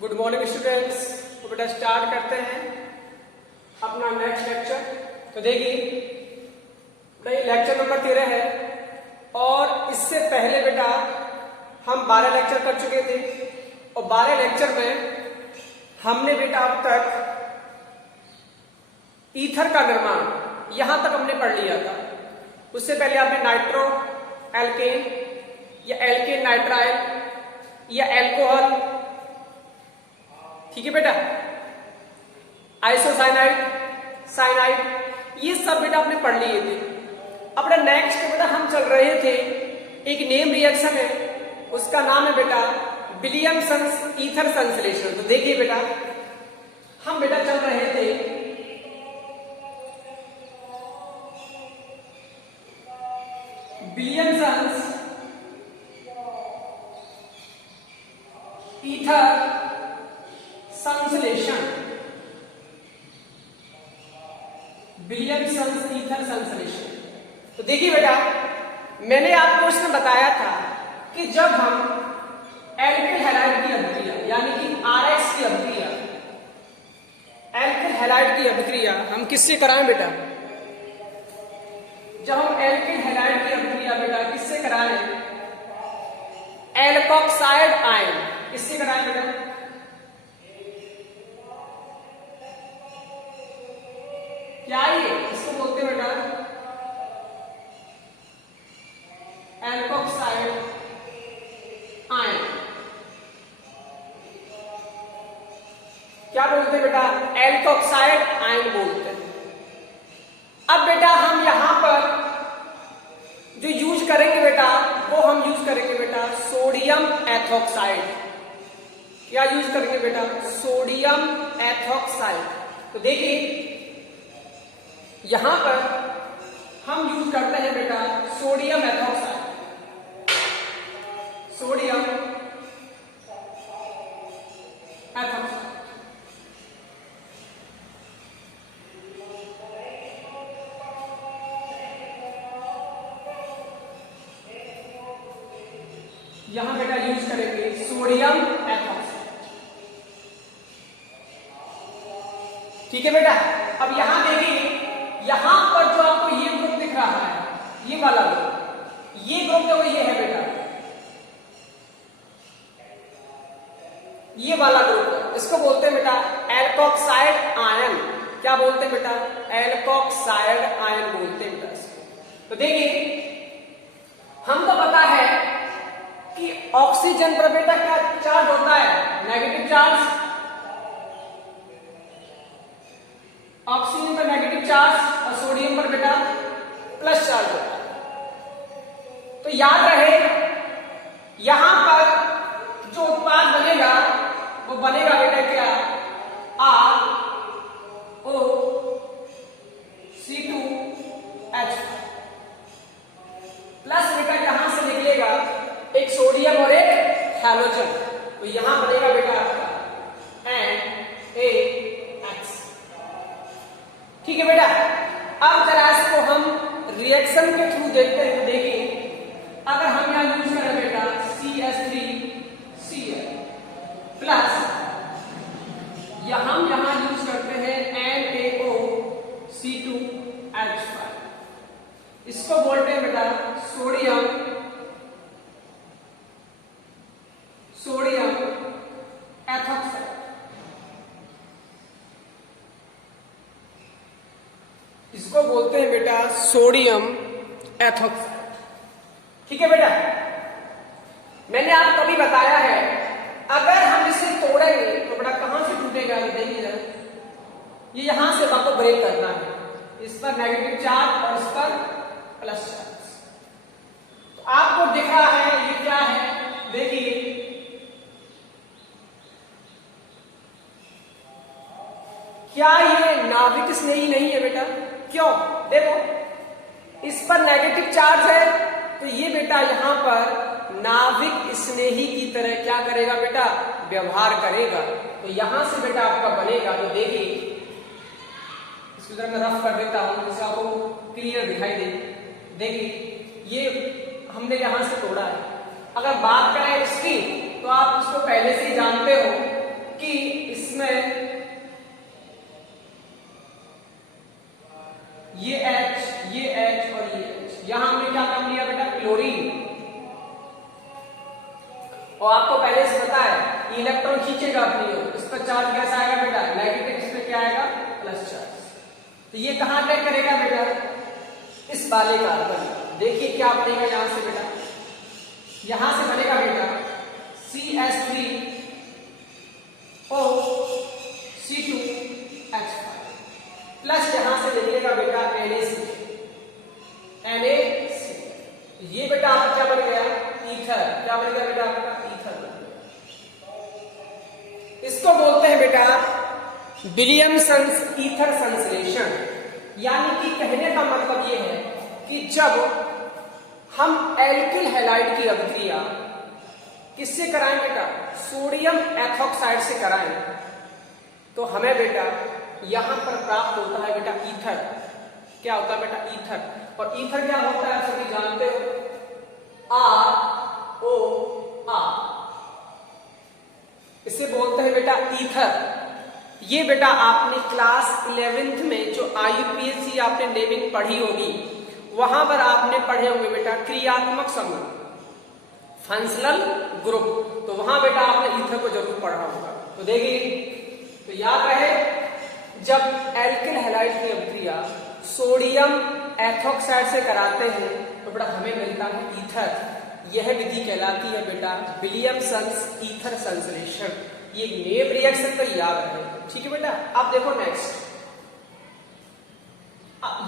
Good morning students. तो बेटा start करते हैं अपना नेक्स्ट लेक्चर। तो देखिए ये लेक्चर नंबर 13 है और इससे पहले बेटा हम 12 लेक्चर कर चुके थे और 12 लेक्चर में हमने बेटा अब तक ईथर का निर्माण यहां तक हमने पढ़ लिया था। उससे पहले आपने नाइट्रो एल्केन या एल्केन नाइट्राइल या एल्कोहल, ठीक है बेटा, आइसोसाइनाइड, साइनाइड, ये सब बेटा आपने पढ़ लिए थे। अब बेटा नेक्स्ट बेटा हम चल रहे थे, एक नेम रिएक्शन है, उसका नाम है बेटा विलियमसन्स ईथर संश्लेषण। तो देखिए बेटा हम बेटा चल रहे थे विलियमसन्स ईथर संश्लेषण, विलियमसन्स ईथर संश्लेषण। तो देखिए बेटा मैंने आपको उसमें बताया था कि जब हम एल्किल हैलाइड की अभिक्रिया यानी कि RS की अभिक्रिया, एल्किल हैलाइड की अभिक्रिया हम किससे कराएं बेटा? जब हम एल्किल हैलाइड की अभिक्रिया बेटा किससे कराएं? एल्कोक्साइड आयन, किससे कराएं बेटा? क्या ये इसको बोलते हैं बेटा एल्कोक्साइड आयन। क्या बोलते हैं बेटा? एल्कोक्साइड आयन बोलते हैं। अब बेटा हम यहां पर जो यूज करेंगे बेटा वो हम यूज करेंगे बेटा सोडियम एथोक्साइड। क्या यूज करेंगे बेटा? Sodium ethoxide. तो देखिए यहां पर हम यूज करते हैं बेटा सोडियम एथोक्साइड, सोडियम एथोक्साइड। यहां बेटा यूज करेंगे सोडियम एथोक्साइड, ठीक है बेटा। अब यहां देखिए यहां पर जो आपको ये ग्रुप दिख रहा है, ये वाला ग्रुप, ये ग्रुप जो ये है बेटा, ये वाला ग्रुप, इसको बोलते हैं बेटा एल्कोक्साइड आयन। क्या बोलते हैं बेटा? एल्कोक्साइड आयन बोलते हैं बेटा इसको। तो देखिए हमको पता है कि ऑक्सीजन पर बेटा क्या चार्ज होता है? Negative charge. ऑक्सीजन पर नेगेटिव चार्ज और सोडियम पर बेटा प्लस चार्ज होता है। तो याद रहे यहां पर जो उत्पाद बनेगा वो बनेगा बेटा क्या? ROC2H प्लस बेटा यहां से निकलेगा एक सोडियम और एक हैलोजन। तो यहां बनेगा बेटा आपका NaX, ठीक है बेटा। अब जरा इसको हम रिएक्शन के थ्रू देखते हैं। तो देखिए अगर हम यहां यूज करें बेटा CH3Cl प्लस हम यहां यूज करते हैं NaOC2H5, इसको बोलते हैं बेटा सोडियम एथोक्साइड। इसको बोलते हैं बेटा सोडियम एथोक्साइड, ठीक है बेटा। मैंने आपको अभी बताया है अगर हम इसे तोड़ेंगे तो बेटा कहां से टूटेगा? देखिए जरा, ये यहां से आपको ब्रेक करना है, इस पर नेगेटिव चार्ज और इस पर प्लस चार्ज। तो आपको दिख रहा है ये क्या है? देखिए क्या ये नाभिक स्नेही नहीं है बेटा? क्यों? देखो इस पर नेगेटिव चार्ज है तो ये बेटा यहां पर नाभिक स्नेही की तरह क्या करेगा बेटा? व्यवहार करेगा। तो यहां से बेटा आपका बनेगा। तो देखिए इसको जरा मैं रफ कर देता हूं जिससे आपको क्लियर दिखाई दे। देखिए ये हमने यहां से तोड़ा है। अगर बात करें इसकी तो आप इसको पहले से ही जानते हो कि इसमें ये H और ये H, यहां हमने क्या काम लिया बेटा, क्लोरीन। और आपको पहले से पता है इलेक्ट्रॉन खींचेगा अपनी ओर, इस पर चार्ज कैसा आएगा बेटा, नेगेटिव, इसमें क्या आएगा, प्लस चार्ज। तो ये कहां अटैक करेगा बेटा, इस वाले कार्बन। देखिए क्या बनेगा यहां से बेटा, यहां से बनेगा बेटा CH3 O C2H5 प्लस यहां से निकलेगा बेटा NaC। ये बेटा आपका क्या बन गया, ईथर। क्या बन गया बेटा आपका, ईथर। इसको बोलते हैं बेटा विलियमसन्स ईथर संश्लेषण। यानी कि कहने का मतलब ये है कि जब हम एल्किल हैलाइड की अभिक्रिया किससे कराएं बेटा, सोडियम एथोक्साइड से कराएं, तो हमें बेटा यहां पर प्राप्त होता है बेटा ईथर। क्या होता है बेटा, ईथर। और ईथर क्या होता है सभी जानते हो, ROR, इसे बोलते हैं बेटा ईथर। ये बेटा आपने क्लास 11th में जो IUPAC आपने नेमिंग पढ़ी होगी, वहां पर आपने पढ़े होंगे बेटा क्रियात्मक समूह, फंक्शनल ग्रुप, तो वहां बेटा आपने ईथर को जरूर पढ़ा होगा। तो देखिए, तो याद रहे, जब एल्किल हैलाइड की अभिक्रिया सोडियम एथोक्साइड से कराते हैं तो बेटा हमें मिलता है ईथर। यह विधि कहलाती है बेटा विलियमसन्स ईथर संश्लेषण। ये नेम रिएक्शन पर याद रहे, ठीक है बेटा। अब देखो नेक्स्ट,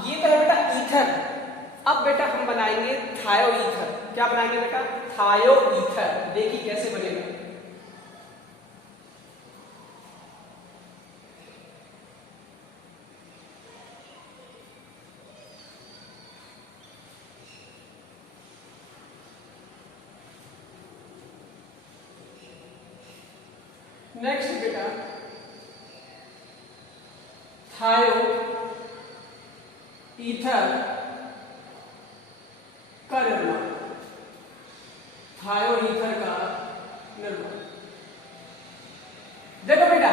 ये तो है बेटा ईथर। अब बेटा हम बनाएंगे थायो ईथर। क्या बनाएंगे बेटा, थायो ईथर। देखिए कैसे बनेगा, नेक्स्ट बेटा थायो ईथर का निर्माण, थायो ईथर का निर्माण। देखो बेटा,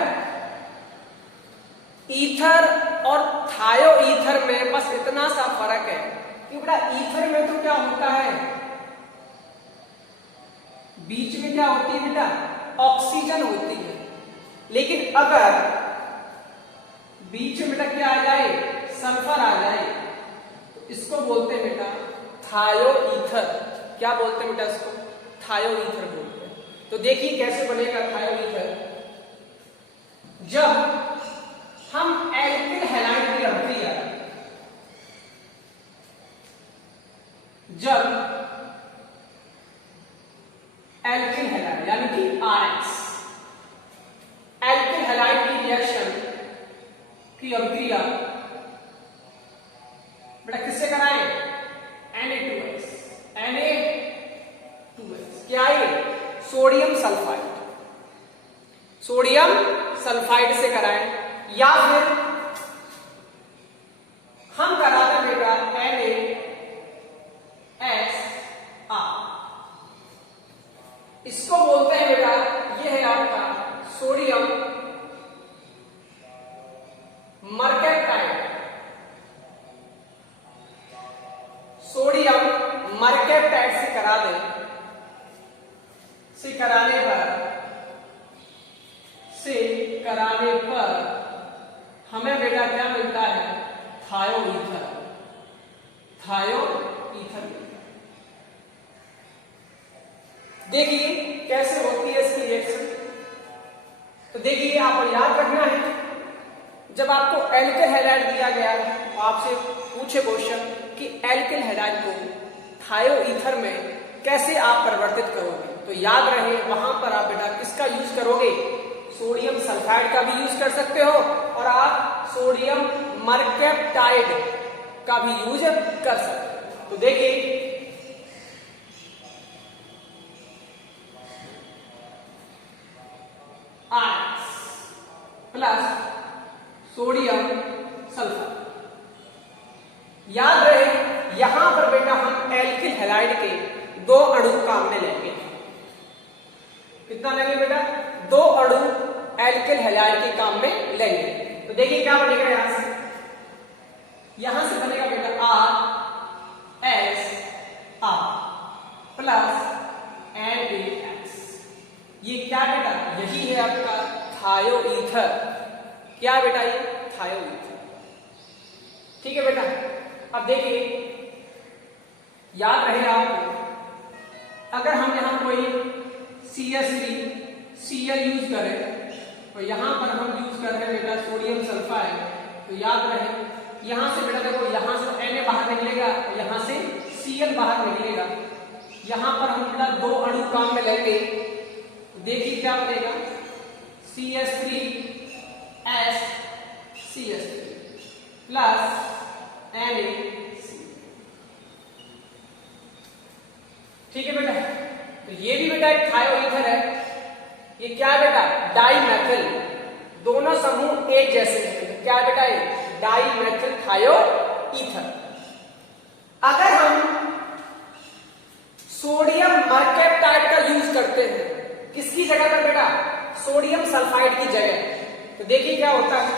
ईथर और थायो ईथर में बस इतना सा फर्क है कि बेटा ईथर में तो क्या होता है, बीच में क्या होती है बेटा, ऑक्सीजन होती है। लेकिन अगर बीच में बेटा क्या आ जाए, सल्फर आ जाए, तो इसको बोलते हैं बेटा थायो ईथर। क्या बोलते हैं बेटा इसको, थायो ईथर बोलते हैं। तो देखिए कैसे बनेगा थायो ईथर। जब हम एल्किल हैलाइड की अभिक्रिया, जब एल्किल हैलाइड यानी कि RX, एल्किल हैलाइड की रिएक्शन की अभिक्रिया बेटा किससे कराएं, Na2S, क्या है, सोडियम सल्फाइड, सोडियम सल्फाइड से कराएं, या फिर हम कराते बेटा NaSR। इसको बोलते हैं बेटा, यह है आपका सोडियम मर्केप्टाइड। सोडियम मर्केप्टाइड से करा दें, से कराने पर हमें बेटा क्या मिलता है, थायो ईथर। थायो ईथर देखिए कैसे होती है इसकी रिएक्शन। तो देखिए आपको याद रखना है, जब आपको एल्किल हैलाइड दिया गया है तो आपसे पूछे क्वेश्चन कि एल्किल हैलाइड को थायो ईथर में कैसे आप परिवर्तित करोगे, तो याद रहे वहां पर आप बेटा किसका यूज करोगे, सोडियम सल्फाइड का भी यूज कर सकते हो और आप सोडियम मर्केप्टाइड का भी यूज कर सकते हो। तो देखिए RX प्लस सोडियम सल्फर। याद रहे यहां पर बेटा हम एल्किल हैलाइड के 2 अणु काम में लेंगे। कितना लेंगे बेटा, 2 अणु एल्किल हैलाइड के काम में लेंगे। तो देखिए क्या बनेगा, यहां से बनेगा बेटा RSR प्लस NaX। ये क्या बेटा, यही है आपका थायोईथर। क्या बेटा, ये थायोईथर। ठीक है बेटा। अब देखिए, याद रहे आपको, अगर हम यहां कोई CH3Cl यूज करें तो यहां पर हम यूज कर रहे हैं बेटा सोडियम सल्फाइड। तो याद रहे, यहां से बेटा देखो, यहां से Na बाहर निकलेगा और यहां से Cl बाहर निकलेगा। यहां पर हम बेटा दो अणु काम में लेंगे। देखिए क्या बनेगा, CH3SCH3 प्लस NaC। ठीक है बेटा। तो ये भी बेटा एक थायोईथर है। ये क्या बेटा, डाईमेथिल। दोनों समूह एक जैसे हैं। क्या बेटा, ये डाईमेथिल थायोईथर। अगर हम सोडियम मरकैप्टाइड का यूज करते हैं, किसकी जगह पर बेटा, सोडियम सल्फाइड की जगह, तो देखिए क्या होता है।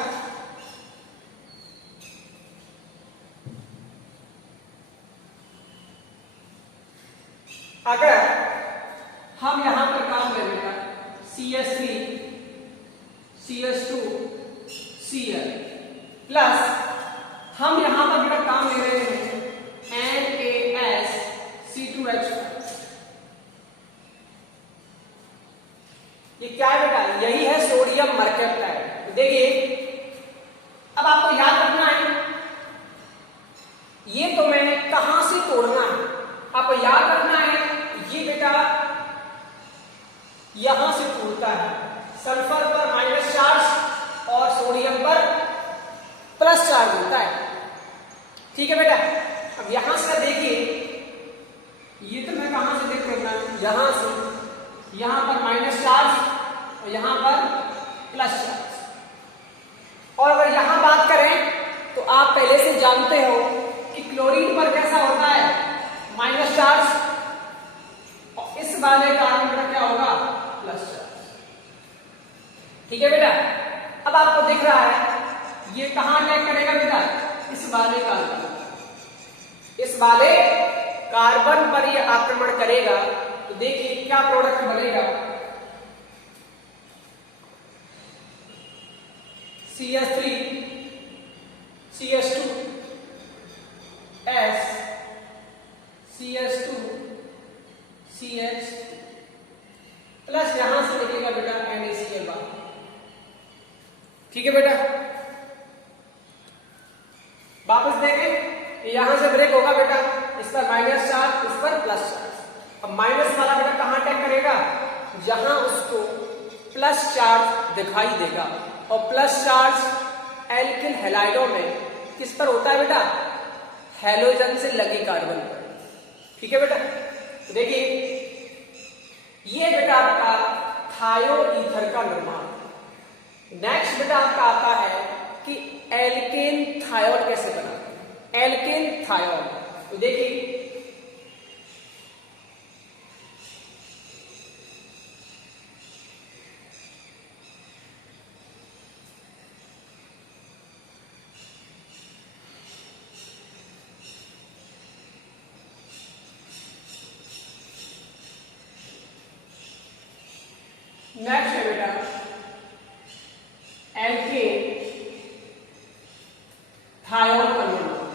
अगर हम यहां पर काम ले बेटा CH3 CH2 Cl प्लस हम यहां पर बेटा काम ले रहे हैं NaSC2H5। ये क्या है बेटा, यही है सोडियम मरकैप्टाइड। तो देखिए, अब आपको याद रखना है, ये तो मैं कहां से तोड़ना है, आपको याद रखना है, ये बेटा यहां से टूटता है। सल्फर पर माइनस चार्ज और सोडियम पर प्लस चार्ज होता है। ठीक है बेटा। अब यहां से देखिए, ये तो मैं कहां से देख रहा हूं, यहां से, यहां पर माइनस चार्ज और यहां पर प्लस चार्ज। और अगर यहां बात करें तो आप पहले से जानते हो कि क्लोरीन पर कैसा होता है, माइनस चार्ज, और इस वाले कार्बन का क्या होगा, प्लस चार्ज। ठीक है बेटा। अब आपको दिख रहा है ये कहां अटैक करेगा बेटा, इस वाले कार्बन, इस वाले कार्बन पर ये आक्रमण करेगा। तो देखिए क्या प्रोडक्ट बनेगा, CH3 CH2 S CH2 CH plus यहां से निकलेगा बेटा NaCl बाहर। ठीक है बेटा। वापस देखें, यहां से ब्रेक होगा बेटा, इस पर माइनस चार्ज, इस पर प्लस चार्ज। अब माइनस वाला बेटा कहां अटैक करेगा, जहां उसको प्लस चार्ज दिखाई देगा। और प्लस चार्ज एल्किल हैलाइडों में किस पर होता है बेटा, हैलोजन से लगे कार्बन पर। ठीक है बेटा। तो देखिए, ये बेटा आपका थायोईथर का निर्माण। नेक्स्ट बेटा आपका आता है कि एल्केन थायोल कैसे बना, एल्केन थायोल। तो देखिए, नेक्स्ट है बेटा एल्केन थायोल का निर्माण।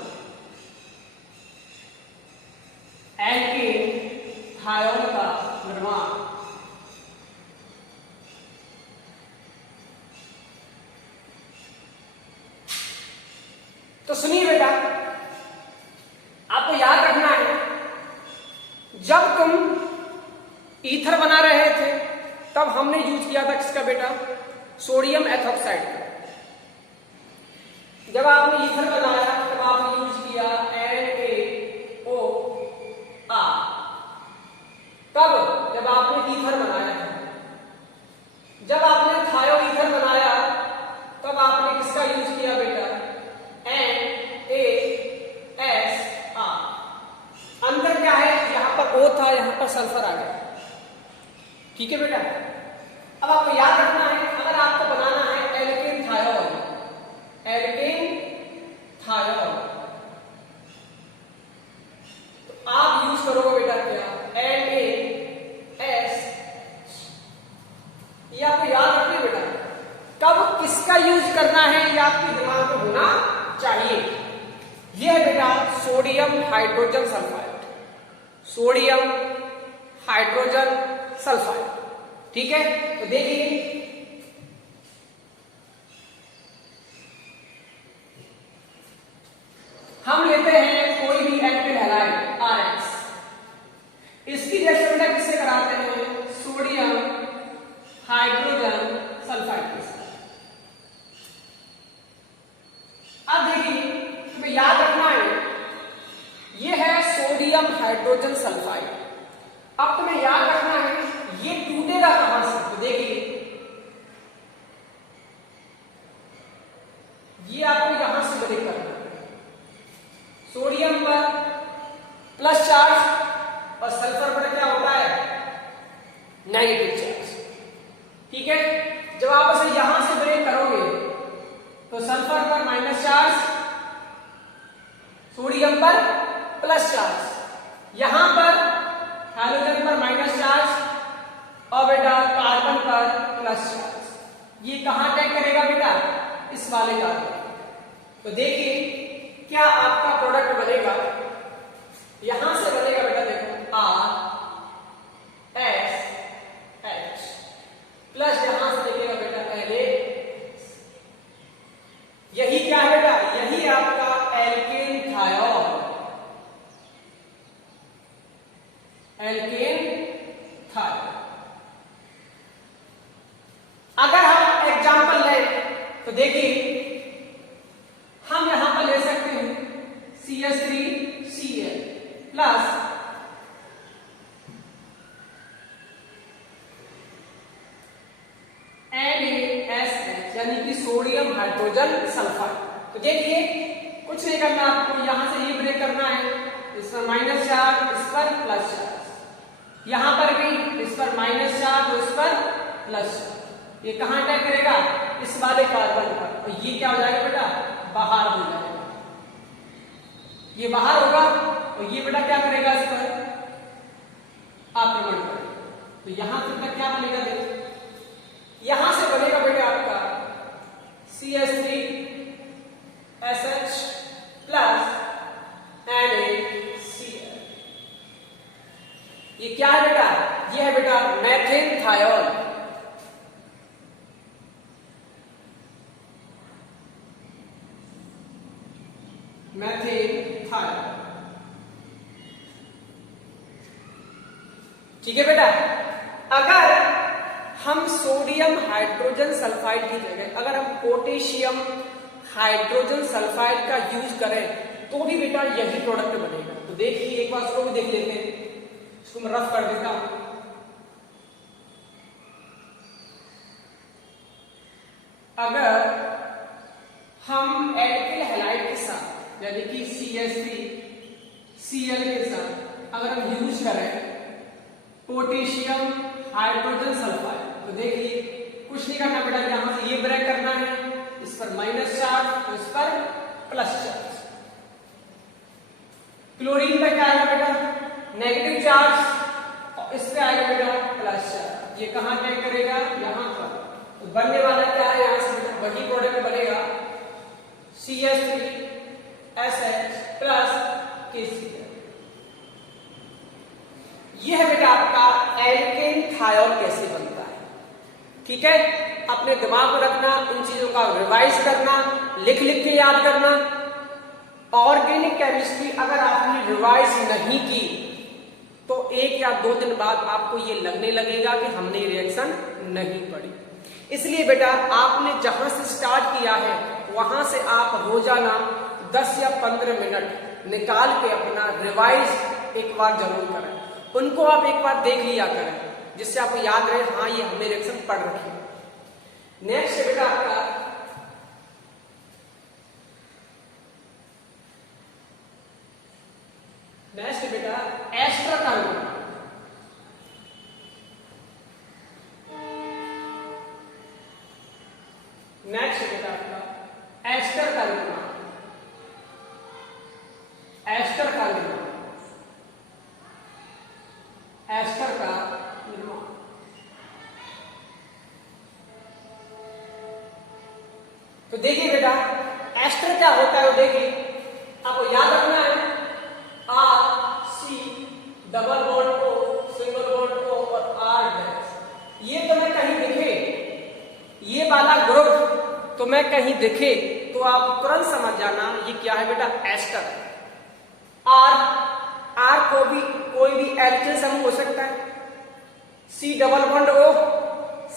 एल्केन थायोल का निर्माण। तो सुनिए बेटा, आपको याद रखना है, जब तुम ईथर बना रहे थे तब हमने यूज किया था किसका बेटा, सोडियम एथोक्साइड का। जब आपने ईथर बनाया तब आपने यूज किया NaOR। तब जब आपने ईथर बनाया था, जब आपने थायोईथर बनाया तब आपने किसका यूज किया बेटा, NaSR। अंतर क्या है, यहां पर O था, यहां पर सल्फर आ गया। ठीक है बेटा। अब आपको याद रखना है, अगर आपको sodium hydrogen sulphide, sodium hydrogen sulphide. ठीक है, तो देखिए हम लेते हैं कोई भी एल्किल हैलाइड RX, इसकी रिएक्शन बेटा किससे कराते हैं? सोडियम हाइड्रोजन सल्फाइड के साथ। अब देखिए तुम्हें याद रखना है ये है सोडियम हाइड्रोजन सल्फाइड। अब तुम्हें याद रखना है ये टूटेगा कहां से? तो देखिए ये आपको यहां से ब्रेक करना है, सोडियम पर प्लस चार्ज और सल्फर पर क्या होता है? Negative charge. ठीक है, जब आप इसे यहां से ब्रेक करोगे तो सल्फर पर माइनस चार्ज, सोडियम पर प्लस चार्ज, यहां पर हाइड्रोजन पर माइनस चार्ज और बेटा कार्बन पर प्लस चार्ज। ये कहां अटैक करेगा बेटा? इस वाले कार्बन। तो देखिए क्या आपका प्रोडक्ट बनेगा, यहां से बनेगा बेटा, देखो RSH प्लस यहां से देखिएगा बेटा LA। यही क्या है बेटा? यही आपका एल्केन थायोल, एल्केन थायोल। अगर हम एग्जांपल लें तो देखिए हम यहां पर ले सकते हैं CH3Cl प्लस NaSH यानी कि सोडियम हाइड्रोजन सल्फाइड। तो देखिए कुछ नहीं करना आपको, यहां से ये ब्रेक करना है, इस पर माइनस चार्ज, इस पर प्लस चार्ज, यहां पर भी इस पर माइनस चार्ज और इस पर प्लस चार्ज। ये कहां अटैक करेगा? इस वाले कार्बन पर। तो ये क्या हो जाएगा बेटा? बाहर हो जाएगा, ये बाहर होगा और ये बेटा क्या करेगा? इस पर आक्रमण करेगा। तो यहां तक क्या बनेगा? देखो यहां से बनेगा बेटा आपका CH3SH प्लस NaCl। ये क्या है बेटा? ये है बेटा मेथेन थायोल। Methane thiol. ठीक है बेटा, अगर हम सोडियम हाइड्रोजन सल्फाइड की जगह अगर हम पोटेशियम हाइड्रोजन सल्फाइड का यूज करें तो भी बेटा यही प्रोडक्ट बनेगा। तो देखिए एक बार इसको भी देख लेते हैं, इसको मैं रफ कर देता हूं। अगर हम एल्किल हैलाइड के साथ यानी कि CH3Cl के साथ अगर हम यूज करें पोटेशियम हाइड्रोजन सल्फाइड, तो देखिए कुछ नहीं करना बेटा, यहां से ये ब्रेक करना है, इस पर माइनस चार्ज और इस पर प्लस चार्ज। क्लोरीन पे क्या आएगा बेटा? नेगेटिव चार्ज और इस पे आएगा बेटा प्लस चार्ज। ये कहां अटैक करेगा? यहां पर। तो बनने वाला क्या है? यहां से वही प्रोडक्ट बनेगा CH3SH प्लस KCl। यह है बेटा आपका एल्केन थायोल कैसे बनता है। ठीक है, अपने दिमाग में रखना, उन चीजों का रिवाइज करना, लिख लिख के याद करना। ऑर्गेनिक केमिस्ट्री अगर आपने रिवाइज नहीं की तो 1 या 2 दिन बाद आपको ये लगने लगेगा कि हमने रिएक्शन नहीं पढ़ी। इसलिए बेटा आपने जहां से स्टार्ट किया है वहां से आप रोजाना 10 या 15 मिनट निकाल के अपना रिवाइज एक बार जरूर करें। उनको आप एक बार देख लिया करें जिससे आपको याद रहे हाँ ये हमने रिएक्शन पढ़ रखी है। नेक्स्ट बेटा आपका एस्टर कार्बन। नेक्स्ट बेटा आपका ester carbon. Ester carbon, ester का निर्माण। तो देखिए बेटा एस्टर क्या होता है, वो देखिए आपको याद रखना है तो मैं कहीं दिखे तो आप तुरंत समझ जाना ये क्या है बेटा, एस्टर। आर को भी कोई भी एल्किल समूह हो सकता है। C double bond O,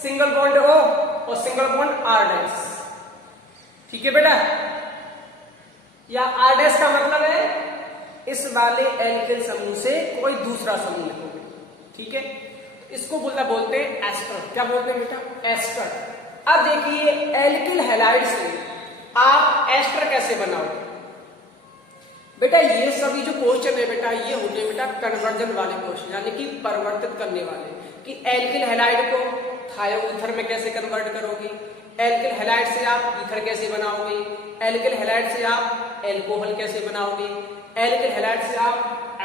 single bond O और सिंगल बॉन्ड आर डैश। ठीक है बेटा, या आर डैश का मतलब है इस वाले एल्किल समूह से कोई दूसरा समूह लिखोगे। ठीक है, इसको बोलते हैं एस्टर। क्या बोलते हैं बेटा, एस्टर। अब देखिए एल्किल हैलाइड से आप एस्टर कैसे बनाओगे बेटा। ये सभी जो क्वेश्चन है बेटा ये हो गए बेटा कन्वर्जन वाले क्वेश्चन, यानी कि परिवर्तित करने वाले, कि एल्किल हैलाइड को थायोईथर में कैसे कन्वर्ट करोगे, एल्किल हैलाइड से आप ईथर कैसे बनाओगे, एल्किल हैलाइड से आप एल्कोहल कैसे बनाओगे, एल्किल हैलाइड से आप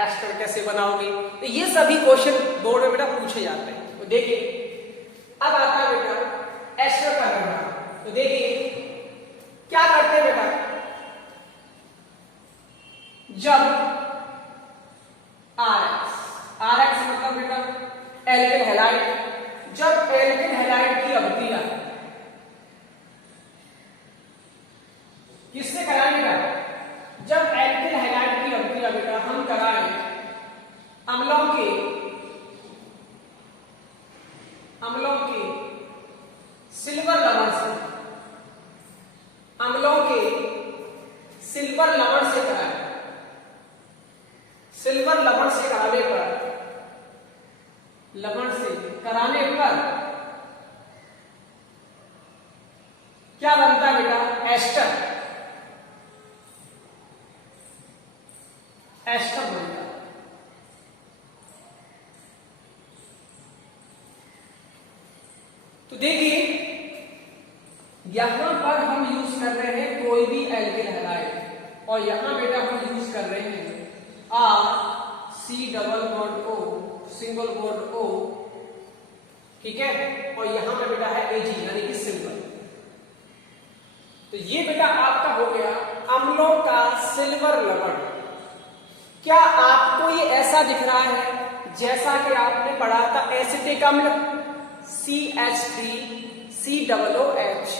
एस्टर कैसे बनाओगे। तो ये सभी क्वेश्चन बोर्ड में बेटा पूछे जाते हैं। तो देखिए अब आता है बेटा एस्टर का निर्माण। तो देखिए क्या करते हैं बेटा, जब RX मतलब बेटा एल्किल हैलाइड, जब एल्किल हैलाइड की अभिक्रिया किससे कराएंगे, जब एल्किल हैलाइड की अभिक्रिया बेटा हम कराएं अम्लों के सिल्वर लवण से, अम्लों के सिल्वर लवण से कराएं, सिल्वर लवण से कराने पर क्या बनता है बेटा, एस्टर बनता है। तो देखिए यहां पर हम यूज कर रहे हैं कोई भी एल्किल हैलाइड और यहां बेटा हम यूज कर रहे हैं C double bond O single bond O। ठीक है, और यहां पे बेटा है Ag यानी कि सिल्वर। तो ये बेटा आपका हो गया अम्लों का सिल्वर लवण। क्या आपको ये ऐसा दिख रहा है जैसा कि आपने पढ़ा था एसिटिक अम्ल CH3COOH,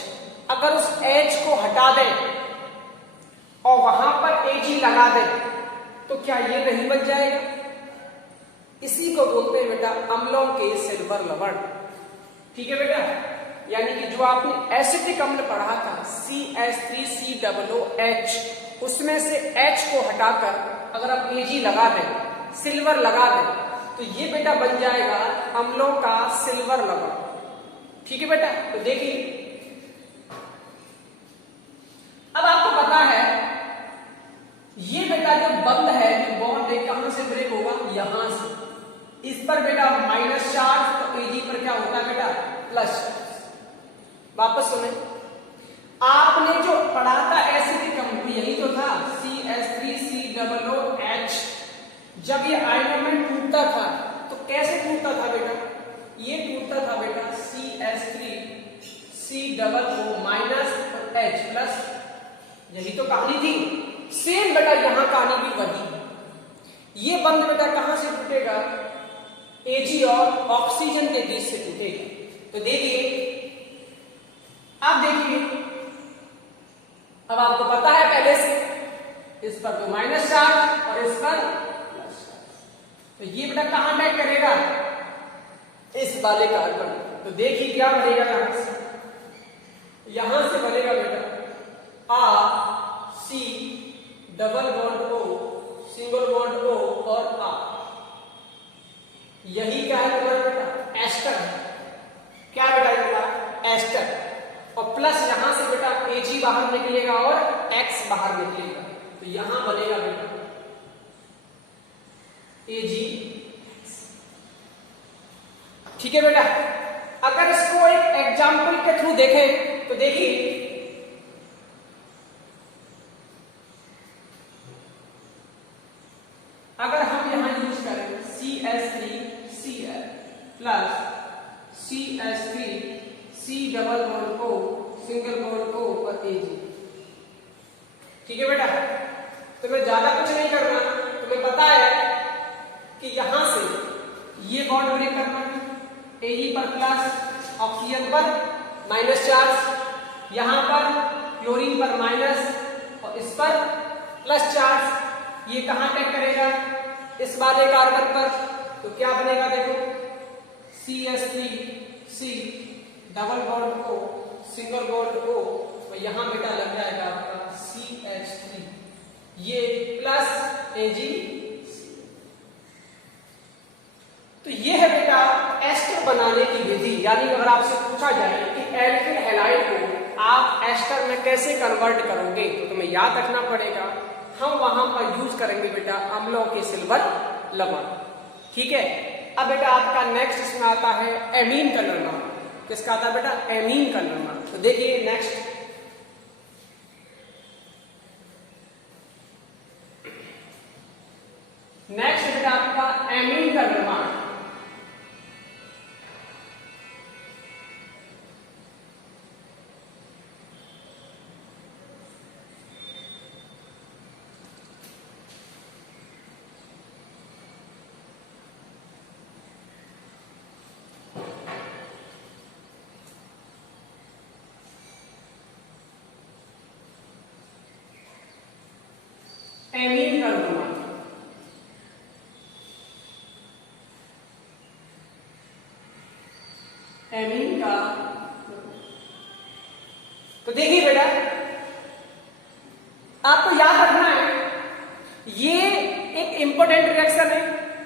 अगर उस H को हटा दें और वहां पर Ag लगा दें तो क्या ये नहीं बन जाएगा। इसी को बोलते हैं बेटा अम्लों के सिल्वर लवण। ठीक है बेटा, यानी कि जो आपने एसिटिक अम्ल पढ़ा था CH3COOH, उसमें से H को हटाकर अगर आप Ag लगा दें, सिल्वर लगा दें, तो ये बेटा बन जाएगा अम्लों का सिल्वर लवण। ठीक है बेटा, तो देखिए अब आपको पता है ये बेटा जो बंद है, जो बॉन्ड है, कहां से ब्रेक होगा, यहां से। इस पर बेटा माइनस चार्ज, तो Ag पर क्या होता है बेटा, प्लस। वापस सुने, आपने जो पढ़ा था एसिटिक अम्ल यही तो था CH3COOH। जब ये आयनों में टूटता था तो कैसे टूटता था बेटा, ये टूटता था बेटा CH3COO माइनस और H प्लस। यही तो कहानी थी। सेम बेटा यहां कहानी भी वही। ये बंद बेटा कहां से टूटेगा, Ag और ऑक्सीजन के बीच से टूटेगा। तो देखिए अब देखिए, अब आपको पता है पहले से, इस पर तो माइनस चार्ज और इस पर प्लस चार्ज। तो ये बेटा कहां अटैक करेगा, इस वाले कार्बन। तो देखिए क्या बनेगा, यहां से बनेगा बेटा C double bond O single bond O और R। यही क्या है बेटा, एस्टर। क्या बेटा बेटा, एस्टर। और प्लस यहां से बेटा Ag बाहर निकलेगा और X बाहर निकलेगा, तो यहां बनेगा बेटा Ag। ठीक है बेटा, अगर इसको एक एग्जाम्पल के थ्रू देखें तो देखिए अगर हम यहां यूज करें CH3Cl plus CH3C double bond O single bond O और Ag। ठीक है बेटा, तुम्हें ज्यादा कुछ नहीं करना, तुम्हें पता है कि यहां से ये बॉन्ड ब्रेक करना है, Ag पर प्लस, ऑक्सीजन पर माइनस चार्ज, यहां पर क्लोरीन पर माइनस और इस पर प्लस चार्ज, ये कहां अटैक करेगा, इस वाले कार्बन पर, तो क्या बनेगा देखो CH3C double bond O single bond O और यहां बेटा लग जाएगा आपका CH3, ये प्लस Ag। तो ये है बेटा एस्टर बनाने की विधि, यानी अगर आपसे पूछा जाए कि एल्किल हैलाइड को आप एस्टर में कैसे कन्वर्ट करोगे तो तुम्हें याद रखना पड़ेगा, हम वहां पर यूज करेंगे बेटा अम्लों के सिल्वर लवण। ठीक है, अब बेटा आपका नेक्स्ट इसमें आता है एमीन का निर्माण। किसका आता है बेटा, एमीन का निर्माण। तो देखिए नेक्स्ट बेटा आपका एमीन का निर्माण। एमीन का निर्माण, एमीन का, तो देखिए बेटा आपको याद रखना है ये एक इंपॉर्टेंट रिएक्शन है।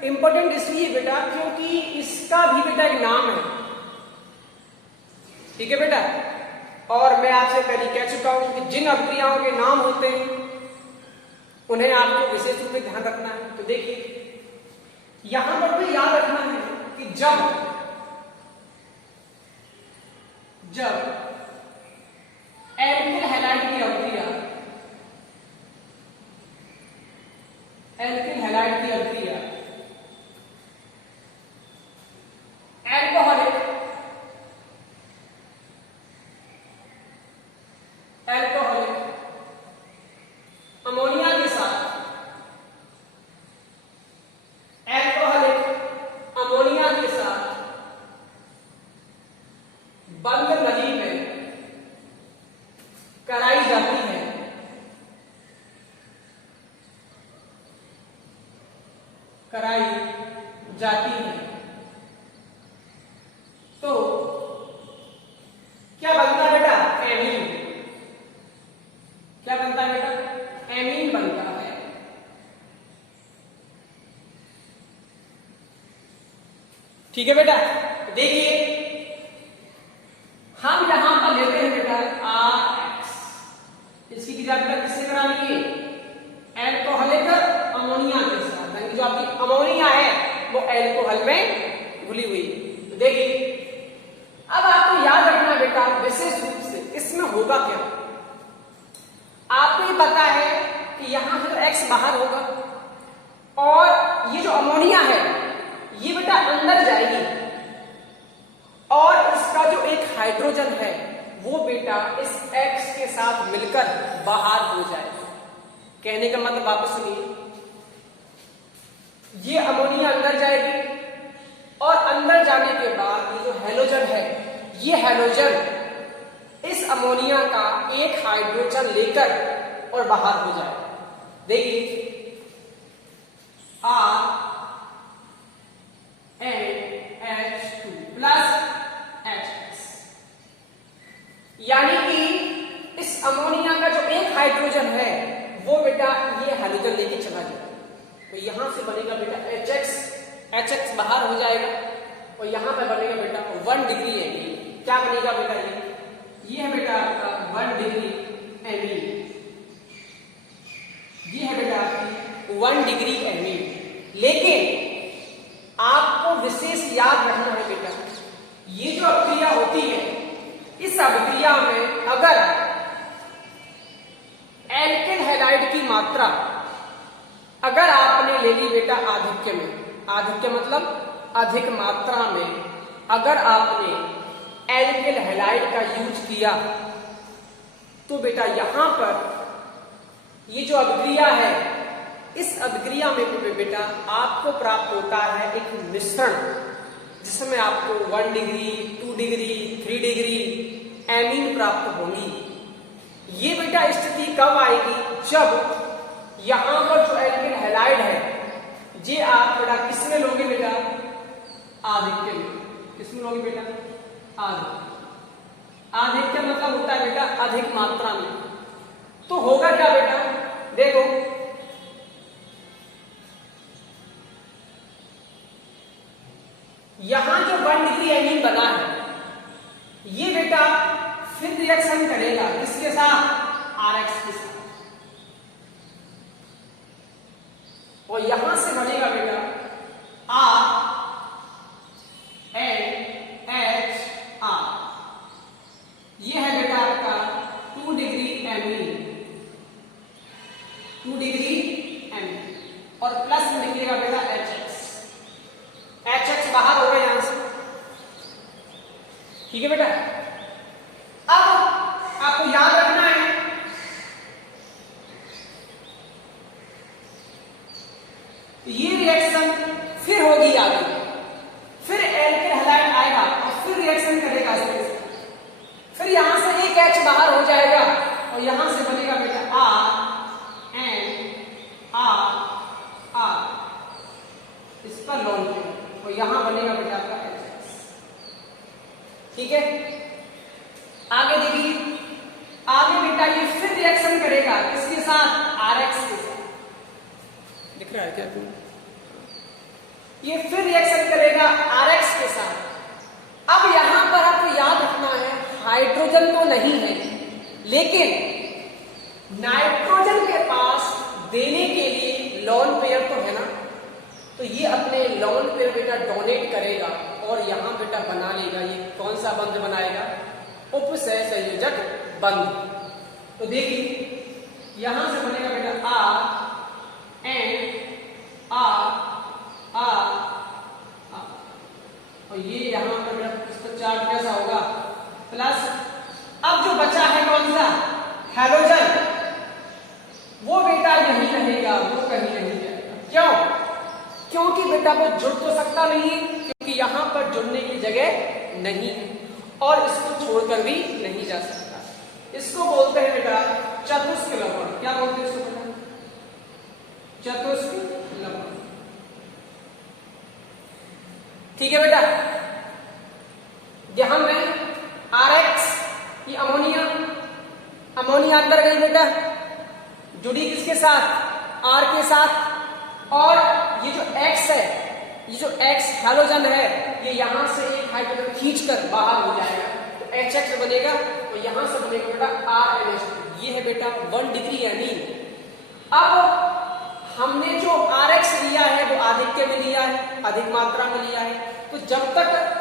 इंपॉर्टेंट इसलिए बेटा क्योंकि इसका भी बेटा एक नाम है। ठीक है बेटा, और मैं आपसे पहले कह चुका हूं कि जिन अभिक्रियाओं के नाम होते हैं उन्हें आपको विशेष रूप में ध्यान रखना है। तो देखिए यहां पर भी याद रखना है कि जब एल्किल हैलाइड की अभिक्रिया, एल्किल हैलाइड की अभिक्रिया एल्कोहलिक अमोनिया के साथ, एल्कोहलिक अमोनिया के साथ बंद नली में कराई जाती है, कराई जाती है तो क्या बनता है बेटा, एमीन। क्या बनता है बेटा, एमीन बनता है। ठीक है बेटा, देखिए हम यहां पर लेते हैं बेटा RX, इसकी क्रिया बेटा किससे करानी है, एल्कोहलिक अमोनिया के साथ, यानी जो आपकी अमोनिया है वो एल्कोहल में घुली हुई है। तो देखिए अब आपको याद रखना बेटा विशेष रूप से इसमें होगा क्या, आपको ये पता है कि यहां से तो X बाहर होगा और ये जो अमोनिया है ये बेटा अंदर जाएगी और इसका जो एक हाइड्रोजन है वो बेटा इस X के साथ मिलकर बाहर हो जाएगा। कहने का मतलब वापस सुनिए, ये अमोनिया अंदर जाएगी और अंदर जाने के बाद ये जो हैलोजन है ये हैलोजन इस अमोनिया का एक हाइड्रोजन लेकर और बाहर हो जाएगा। देखिए RNH2 प्लस H, यानी कि इस अमोनिया का जो एक हाइड्रोजन है वो बेटा ये हाइड्रोजन लेके चला जाएगा, तो यहां से बनेगा बेटा HX बाहर हो जाएगा और यहां पे बनेगा बेटा 1 डिग्री एमीन। क्या बनेगा बेटा, ये है बेटा आपका 1 डिग्री एमीन, ये है बेटा आपकी 1 डिग्री एमीन। लेकिन आपको विशेष याद रखना है बेटा ये जो अभिक्रिया होती है इस अभिक्रिया में अगर एल्किल हैलाइड की मात्रा अगर आपने ले ली बेटा आधिक्य में, आधिक्य मतलब अधिक मात्रा में अगर आपने एल्किल हैलाइड का यूज किया तो बेटा यहां पर ये जो अभिक्रिया है इस अभिक्रिया में बेटा आपको प्राप्त होता है एक मिश्रण जिसमें आपको 1 डिग्री 2 डिग्री 3 डिग्री एमीन प्राप्त होंगी। ये बेटा स्थिति कब आएगी, जब यहां पर जो एल्किल हैलाइड है ये आप बेटा किसमें लोगे बेटा, आधिक्य में। किसमें लोगे बेटा, आधिक्य। आधिक्य मतलब होता है बेटा अधिक मात्रा में। तो होगा क्या बेटा, देखो यहां जो 1 डिग्री एमीन बना है ये बेटा फिर रिएक्शन करेगा किसके साथ, आरएक्स के साथ, और यहां से बनेगा बेटा आर एन एच आर। ये है बेटा आपका 2 डिग्री एमीन, 2 डिग्री एमीन, और प्लस में निकलेगा बेटा एच एक्स बाहर होगा यहां से। ठीक है बेटा, अब आपको याद रखना है ये रिएक्शन फिर होगी आगे, फिर एल्किल हैलाइड आएगा और फिर रिएक्शन करेगा इसके साथ। फिर यहां से एक एच बाहर हो जाएगा और यहां से बनेगा बेटा आर एन आर आर, इस पर लॉन्ग पे, और यहां बनेगा बेटा आपका एच। ठीक है, आगे देखिए, आगे बेटा ये फिर रिएक्शन करेगा किसके साथ, आरएक्स के साथ। दिख रहा है क्या आपको, ये फिर रिएक्शन करेगा आरएक्स के साथ। अब यहां पर आपको याद रखना है हाइड्रोजन तो नहीं है, लेकिन नाइट्रोजन के पास देने के लिए लोन पेयर तो है ना, तो ये अपने लोन पेयर बेटा डोनेट करेगा और यहां बेटा बना लेगा। ये कौन सा बंध बनाएगा, उपसह संयोजक बंध। तो देखिए यहां से बनेगा बेटा आर एन आर आर, और ये यहां पर बेटा इसका चार्ट कैसा होगा, प्लस। अब जो बचा है कौन सा, हैलोजन, वो बेटा यहीं रहेगा, वो कहीं नहीं जाएगा। क्यों, क्योंकि बेटा वो जुड़ तो सकता नहीं, क्योंकि यहां पर जुड़ने की जगह नहीं है और इसको छोड़कर भी नहीं जा सकता। इसको बोलते हैं बेटा चतुष्क लवण। क्या बोलते हैं इसको बेटा, चतुष्क लवण। ठीक है बेटा, यहां में आरएक्स, ये अमोनिया, अमोनिया अंदर गई बेटा, जुड़ी किसके साथ, आर के साथ, और ये जो एक्स है, ये जो एक्स हैलोजन है, ये यहां से एक हाइड्रोजन खींचकर बाहर हो जाएगा, तो एच एक्स बनेगा, और यहां से बनेगा बेटा आर एन एच। ये है बेटा 1 डिग्री एमीन। अब हमने जो आर एक्स लिया है वो आधिक्य में लिया है, अधिक मात्रा में लिया है, तो जब तक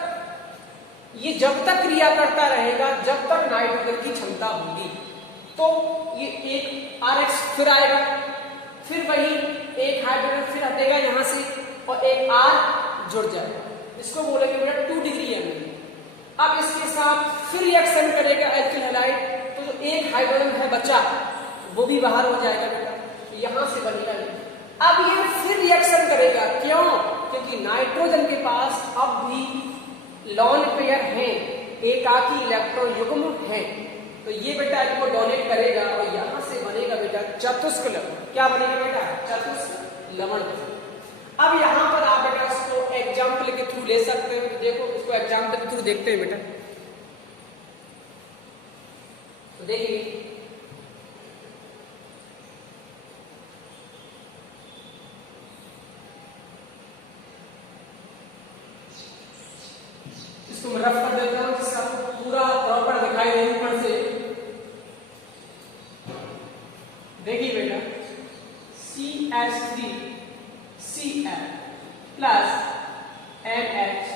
क्रिया करता रहेगा, जब तक नाइट्रोजन की क्षमता होगी, तो ये एक आर एक्स फिर आएगा, फिर वही एक हाइड्रोजन फिर हटेगा यहां से और एक आर जुड़ जाएगा, इसको बोलेंगे बेटा 2 डिग्री एमीन। अब इसके साथ फिर रिएक्शन करेगा एल्किल हैलाइड, तो जो एक हाइड्रोजन है बचा वो भी बाहर हो जाएगा बेटा, यहां से बनेगा। अब ये फिर रिएक्शन करेगा, क्यों, क्योंकि नाइट्रोजन के पास अब भी लोन पेयर है, एकाकी इलेक्ट्रॉन युग्म है, तो ये बेटा इनको डोनेट करेगा और यहां से बनेगा बेटा चतुष्क लवण। क्या बनेगा बेटा, चतुष्क लवण। अब यहां पर आप बेटा इसको एग्जाम्पल के थ्रू ले सकते हो, तो देखो इसको एग्जाम्पल के थ्रू देखते हैं बेटा। तो देखिए इसको मैं रफ कर देता हूं जिससे आपको पूरा प्रॉपर दिखाई दे ऊपर से। देखिए बेटा CH3 Cl प्लस NH,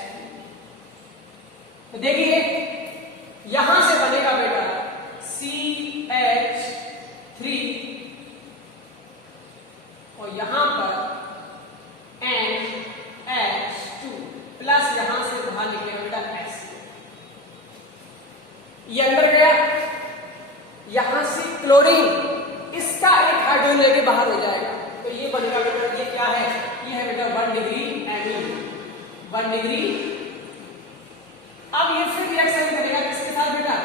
तो देखिए यहां से बनेगा बेटा CH3 और यहां पर NH2 प्लस यहां से बाहर निकलेगा बेटा X। ये अंदर गया, यहां से क्लोरीन, इसका एक हाइड्रोजन लेके बाहर हो जाएगा, तो ये बनेगा बेटा, ये क्या है, ये है बेटा 1 डिग्री एमीन, 1 डिग्री। अब ये फिर रिएक्शन करेगा किसके साथ बेटा,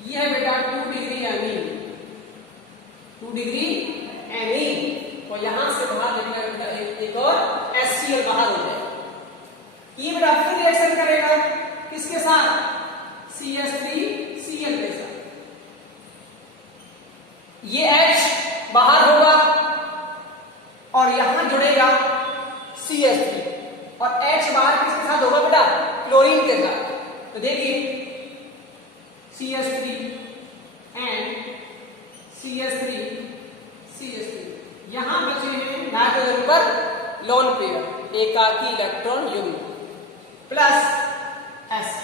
ये है बेटा 2 डिग्री एमी, 2 डिग्री एमी। और यहां से बाहर निकलेगा बेटा एक और HCl बाहर हो जाएगा। ये बेटा फिर रिएक्शन करेगा किसके साथ? CH3Cl के साथ। ये H बाहर होगा और यहां जुड़ेगा CH3 और H बाहर किसके साथ होगा बेटा? क्लोरीन के साथ। तो देखिए CH3 एंड CH3 CH3 यहां बचे हैं नाइट्रोजन पर लोन पेयर एकाकी इलेक्ट्रॉन युग्म प्लस Sp।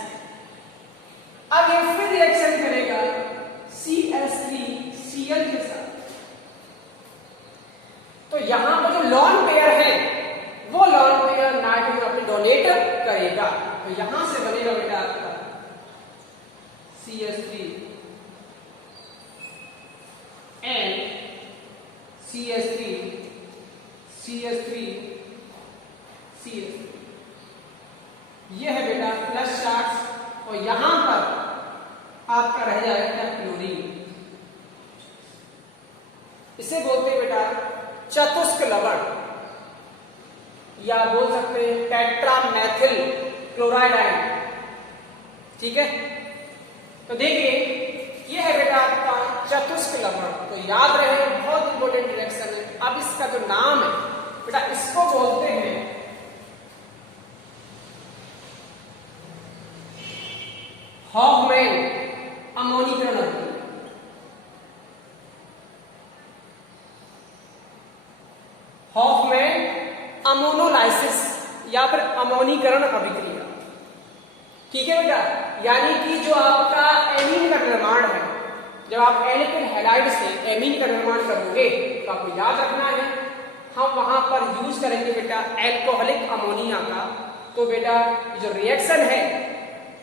अब ये फिर रिएक्शन करेगा CH3Cl के साथ। तो यहां पर जो लोन पेयर है वो लोन पेयर नाइट्रोजन अपने डोनेट करेगा। तो यहां से बनेगा बेटा आपका CH3 and CH3 CH3 CH3। यह है बेटा प्लस चार्ज और यहां पर आपका रह जाएगा क्लोरीन। इसे बोलते हैं बेटा चतुष्क लवण या बोल सकते हैं टेट्रामेथिल क्लोराइड आयन। ठीक है, तो देखिए ये है बेटा आपका चतुष्क लवण। तो याद रहे बहुत इंपॉर्टेंट रिएक्शन है। अब इसका जो नाम है बेटा इसको बोलते हैं हॉफमैन अमोनीकरण अभिक्रिया। हॉफमैन अमोनोलाइसिस या फिर अमोनीकरण अभिक्रिया। ठीक है बेटा, यानी कि जो आपका एमीन का निर्माण है, जब आप एल्किल हैलाइड से एमीन का निर्माण करोगे तो आपको याद रखना है हम वहां पर यूज करेंगे बेटा एल्कोहलिक अमोनिया का। तो बेटा जो रिएक्शन है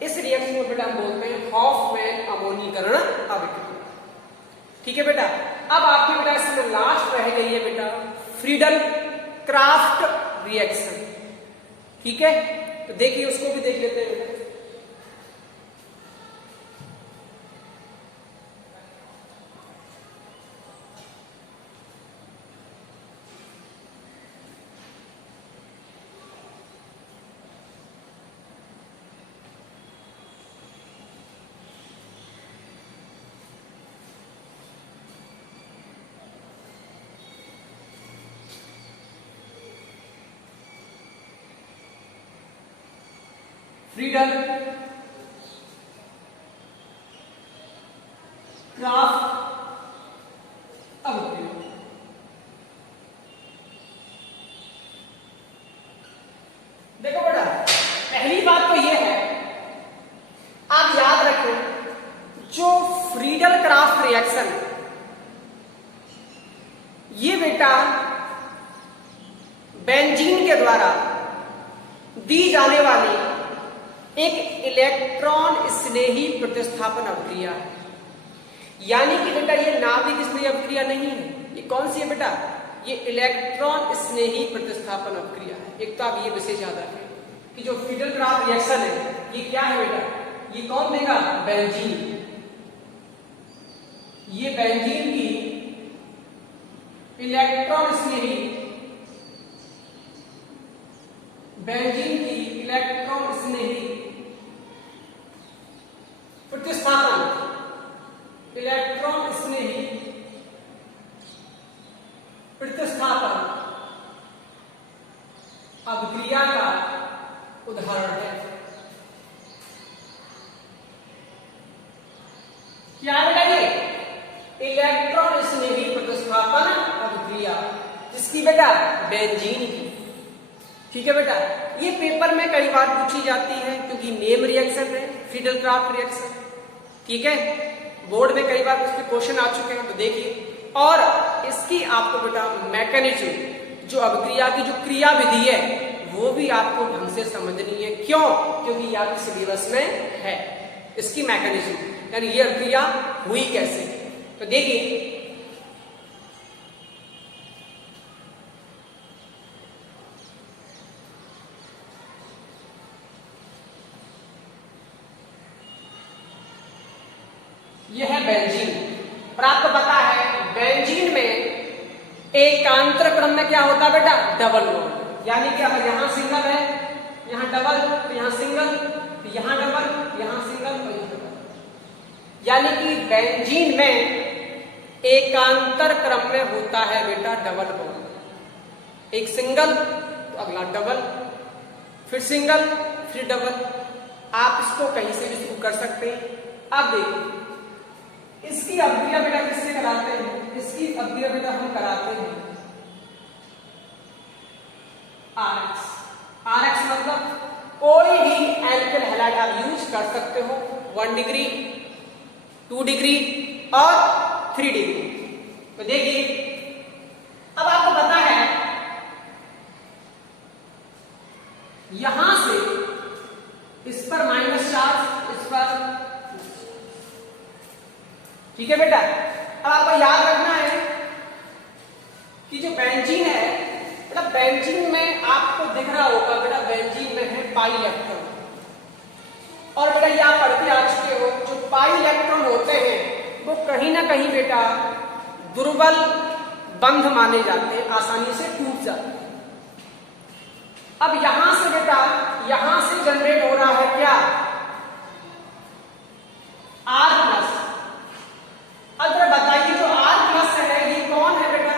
इस रिएक्शन को बेटा हम बोलते हैं हॉफमैन अमोनीकरण अभिक्रिया। ठीक है बेटा, अब आपकी बेटा इसमें लास्ट रह गई है बेटा फ्रीडल क्राफ्ट रिएक्शन। ठीक है, तो देखिए उसको भी देख लेते हैं बेटा। फ्रीडल क्राफ्ट अभिक्रिया। देखो बेटा पहली बात तो यह है आप याद रखें जो फ्रीडल क्राफ्ट रिएक्शन ये बेटा बेंजीन के द्वारा दी जाने वाली एक इलेक्ट्रॉन स्नेही प्रतिस्थापन अभिक्रिया है। यानी कि बेटा ये नाभिक स्नेही अभिक्रिया नहीं है। ये कौन सी है बेटा? ये इलेक्ट्रॉन स्नेही प्रतिस्थापन अभिक्रिया है। एक तो आप ये विशेष याद रखें कि जो फ्रीडल क्राफ्ट रिएक्शन है ये क्या है बेटा? ये कौन देगा? बेंजीन। ये बेंजीन की इलेक्ट्रॉन स्नेही प्रतिस्थापन इलेक्ट्रॉन स्नेही प्रतिस्थापन अभिक्रिया का उदाहरण है। क्या बताइए? इलेक्ट्रॉन स्नेही प्रतिस्थापन अभिक्रिया जिसकी बेटा बेंजीन की। ठीक है बेटा, ये पेपर में कई बार पूछी जाती है क्योंकि नेम रिएक्शन है फ्रीडल क्राफ्ट रिएक्शन। ठीक है, बोर्ड में कई बार उसके क्वेश्चन आ चुके हैं तो देखिए। और इसकी आपको बेटा मैकेनिज्म जो अभिक्रिया की जो क्रिया विधि है वो भी आपको ढंग से समझनी है। क्यों? क्योंकि ये आपके सिलेबस में है इसकी मैकेनिज्म, यानी ये अभिक्रिया हुई कैसे। तो देखिए यह है बेंजीन। और आपको पता है बेंजीन में एकांतर क्रम में क्या होता है बेटा, डबल बॉन्ड। यानी कि अगर यहां सिंगल है, यहां डबल, तो यहां सिंगल, तो यहां डबल, यहां सिंगल, तो यहां डबल। यानी कि बेंजीन में एकांतर क्रम में होता है बेटा डबल बॉन्ड। एक सिंगल तो अगला डबल, फिर सिंगल, फिर डबल। आप इसको कहीं से भी शुरू कर सकते हैं। अब देखिए इसकी अवधियां बेटा किससे कराते हैं, इसकी अवधियां बेटा हम कराते हैं RX। RX मतलब कोई भी एल्केन हैलाइड आप यूज कर सकते हो, 1 डिग्री, 2 डिग्री और 3 डिग्री। तो देखिए अब आपको पता है यहां से इस पर माइनस चार्ज, इस पर, ठीक है बेटा। अब आपको याद रखना है कि जो बेंजीन है बेटा, बेंजीन में आपको दिख रहा होगा बेटा, बेंजीन में है पाई इलेक्ट्रॉन। और बेटा ये आप पढ़ते आ चुके हो, जो पाई इलेक्ट्रॉन होते हैं वो कहीं ना कहीं बेटा दुर्बल बंध माने जाते हैं, आसानी से टूट जाते हैं। अब यहां से बेटा, यहां से जनरेट हो रहा है क्या, R+। अब बताइए जो R+ है ये कौन है बेटा,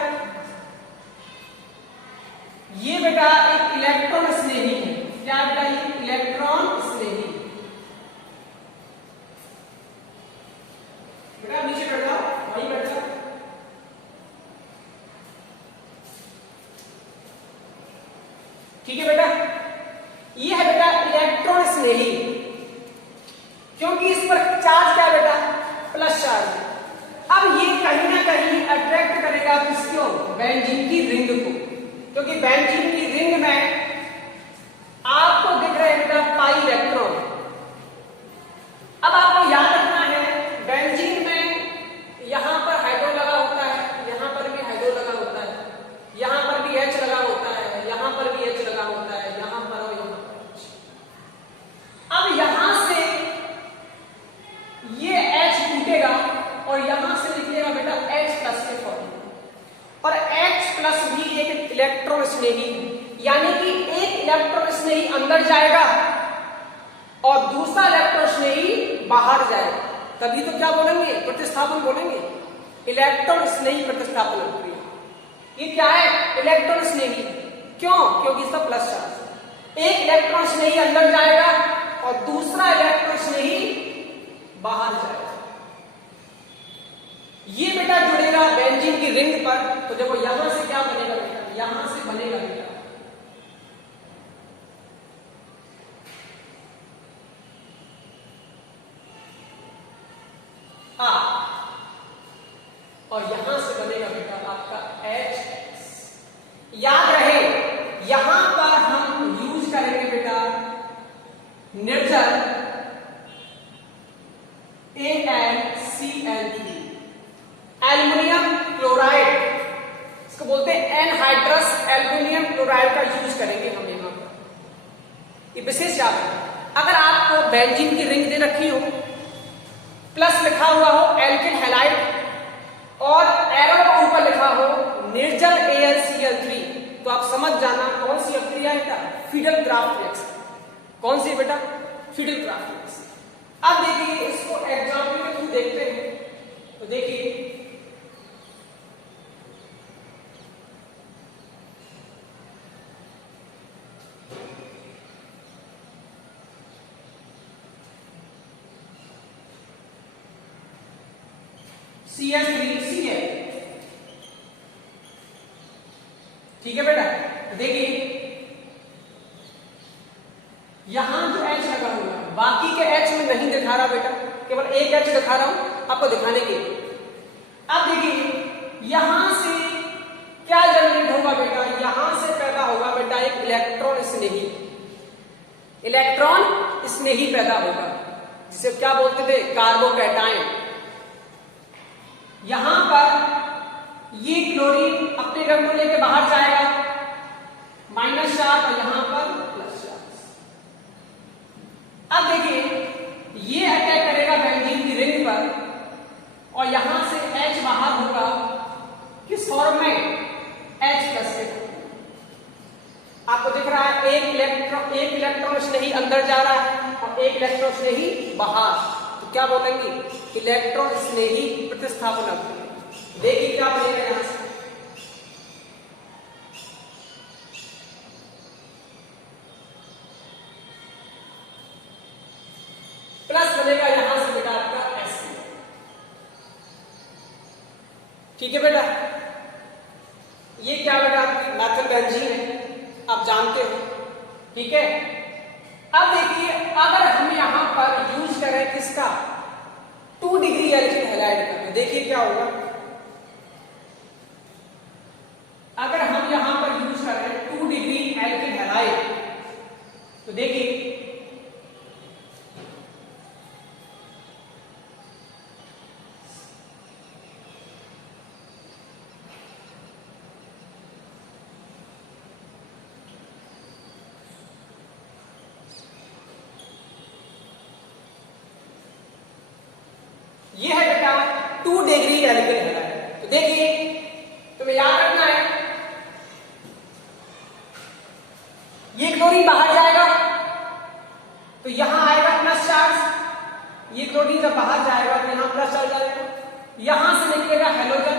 ये बेटा एक इलेक्ट्रॉन स्नेही है। क्या बेटा, ये इलेक्ट्रॉन स्नेही। बेटा नीचे बैठ जाओ, वहीं बैठ जाओ। ठीक है बेटा, ये है बेटा इलेक्ट्रॉन स्नेही, क्योंकि इस पर चार्ज क्या बेटा, प्लस चार्ज। अब ये कहीं ना कहीं अट्रैक्ट करेगा किसको, बेंजीन की रिंग को, क्योंकि बेंजीन की रिंग में आपको दिख रहे हैं बेटा पाई इलेक्ट्रॉन। अब आपको याद रखना है बेंजीन में यहां पर हाइड्रो लगा होता है, यहां पर भी हाइड्रो लगा होता है, यहां पर भी H लगा होता है, यहां पर भी H लगा होता है, यहां पर और यहां पर। अब यहां से ये H टूटेगा और यहां से निकलेगा बेटा H+ के फॉर्म। और H+ भी एक इलेक्ट्रॉन स्नेही, यानी कि एक इलेक्ट्रॉन स्नेही अंदर जाएगा और दूसरा इलेक्ट्रॉन स्नेही बाहर जाएगा, तभी तो क्या बोलेंगे, प्रतिस्थापन बोलेंगे, इलेक्ट्रॉन स्नेही प्रतिस्थापन प्रक्रिया। ये क्या है, इलेक्ट्रॉन स्नेही। क्यों, क्योंकि इसका प्लस चार्ज। एक इलेक्ट्रॉन स्नेही अंदर जाएगा और दूसरा इलेक्ट्रॉन स्नेही बाहर जाएगा। ये बेटा जुड़ेगा बेंजीन की रिंग पर, तो देखो यहां से क्या बनेगा बेटा, यहां से बनेगा बेटा आ, और यहां से बनेगा बेटा आपका H। याद रहे यहां पर हम यूज करेंगे बेटा निर्जल AlCl3, एल्युमिनियम क्लोराइड, इसको बोलते हैं एनहाइड्रस एल्युमिनियम क्लोराइड का यूज करेंगे हम यहां पर। ये विशेष याद है, अगर आपको बेंजीन की रिंग दे रखी हो, प्लस लिखा हुआ हो एल्किल हैलाइड और एरो के ऊपर लिखा हो निर्जल AlCl3, तो आप समझ जाना कौन सी अभिक्रिया है, फिडल क्राफ्ट रिएक्शन। कौन सी बेटा, फिडल क्राफ्ट रिएक्शन। अब देखिए इसको एग्जाम्पल के थ्रू देखते हैं। तो देखिए CH3Cl, ठीक है बेटा। तो देखिए यहां जो H लगा हुआ है, बाकी के H में नहीं दिखा रहा बेटा, केवल एक H दिखा रहा हूं आपको दिखाने के लिए। अब देखिए यहां से क्या जनरेट होगा बेटा, यहां से पैदा होगा बेटा एक इलेक्ट्रॉन स्नेही, इलेक्ट्रॉन स्नेही पैदा होगा, जिसे क्या बोलते थे, कार्बोकैटायन। यहां पर ये क्लोरीन अपने रंग को लेकर बाहर जाएगा, माइनस चार्ज, और यहां पर प्लस चार्ज। अब देखिए ये अटैक करेगा बेंजीन की रिंग पर और यहां से H बाहर होगा किस फॉर्म में, H प्लस के। आपको दिख रहा है एक इलेक्ट्रॉन उसने ही अंदर जा रहा है और एक इलेक्ट्रॉन उसने ही बाहर, तो क्या बोलेंगे, इलेक्ट्रॉन स्नेही प्रतिस्थापन अवधि। देखिए क्या बनेगा यहां से, प्लस बनेगा यहां से बेटा आपका एस। ठीक है बेटा, ये क्या बेटा आपकी मैथल बेंजीन है, आप जानते हो। ठीक है, अब देखिए अगर हम यहां पर यूज करें किसका, 2 डिग्री एल्किल हैलाइड का, तो देखिए क्या होगा। अगर हम यहां पर यूज करें 2 डिग्री एल्किल हैलाइड, तो देखिए ये है बेटा 2 डिग्री एल्किल हैलाइड। तो देखिए तुम्हें याद रखना है, ये क्लोरीन बाहर जाएगा तो यहां आएगा प्लस चार्ज, ये क्लोरीन जब बाहर जाएगा तो यहां प्लस चार्ज आएगा, यहां से निकलेगा हेलोजन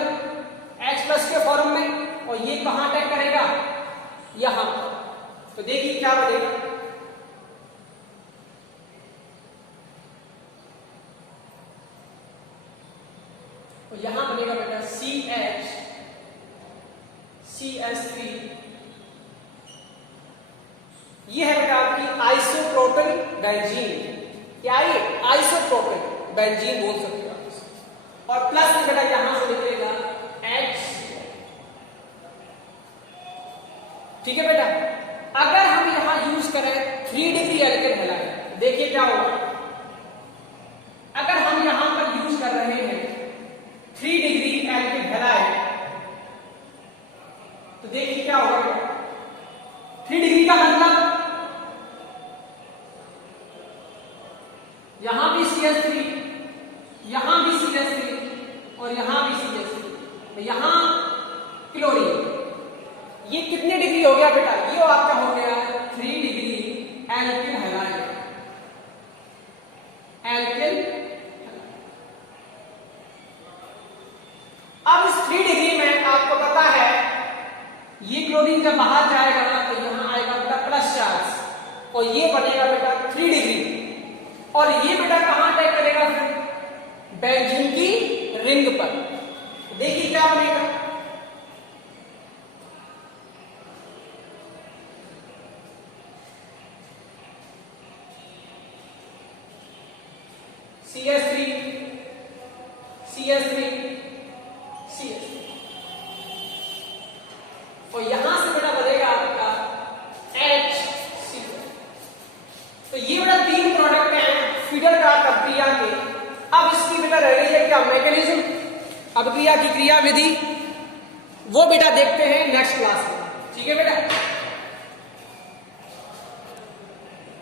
H प्लस के फॉर्म में, और ये कहां अटैक करेगा, यहां। तो देखिए क्या बनेगा, तो यहां बनेगा बेटा CH3, ये है बेटा आपकी आइसोप्रोपिल बेंजीन। क्या ये आइसोप्रोपिल बेंजीन बोल सकते हो आप, और प्लस में बेटा यहां से निकलेगा H। ठीक है बेटा, अगर हम यहां यूज करें 3 डिग्री एल्किल हैलाइड, देखिए क्या होगा। अगर हम यहां पर यूज कर रहे हैं 3 डिग्री एल्किल हैलाइड, तो देखिए क्या होगा। 3 डिग्री का मतलब यहां भी CH3, यहां भी CH3 और यहां भी CH3, तो यहां क्लोरीन। ये कितने डिग्री हो गया बेटा, ये आपका हो गया 3 डिग्री एल्किल हैलाइड, एल्किल। अब इस 3 डिग्री में आपको पता है ये क्लोरीन जब बाहर जाएगा ना तो यहां आएगा बेटा प्लस चार्ज, और ये बनेगा बेटा 3 डिग्री, और ये बेटा कहां अटैक करेगा फिर, बेंजीन की रिंग पर। देखिए क्या बनेगा, CH3, CH3, CH3, और यहां से बेटा बनेगा आपका HC। तो ये बेटा 3 प्रोडक्ट हैं फीडर का प्रक्रिया के। अब इसकी बेटा रह गई है क्या, मैकेनिज्म, अभिक्रिया की क्रिया विधि, वो बेटा देखते हैं नेक्स्ट क्लास में। ठीक है बेटा।